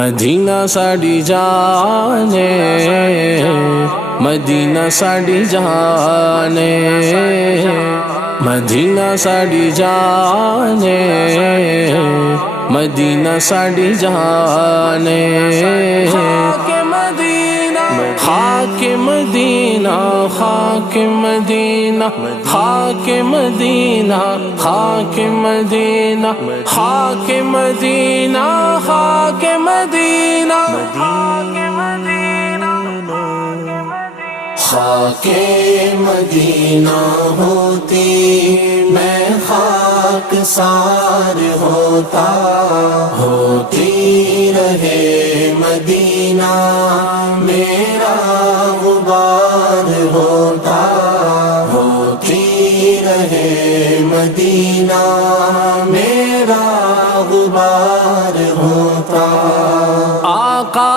مدینہ ساڈی جان ہے، مدینہ ساڈی جان ہے، مدینہ ساڈی جان ہے، مدینہ ساڈی جان ہے۔ خاک مدینہ، خاک مدینہ، خاک مدینہ، خاک مدینہ، خاک مدینہ، خاک مدینہ، خاک مدینہ، خاک مدینہ ہوتی میں خاک سار ہوتا، ہوتی رہے مدینہ میرا غبار ہوتا، ہوتی رہے مدینہ میرا غبار ہوتا۔ آقا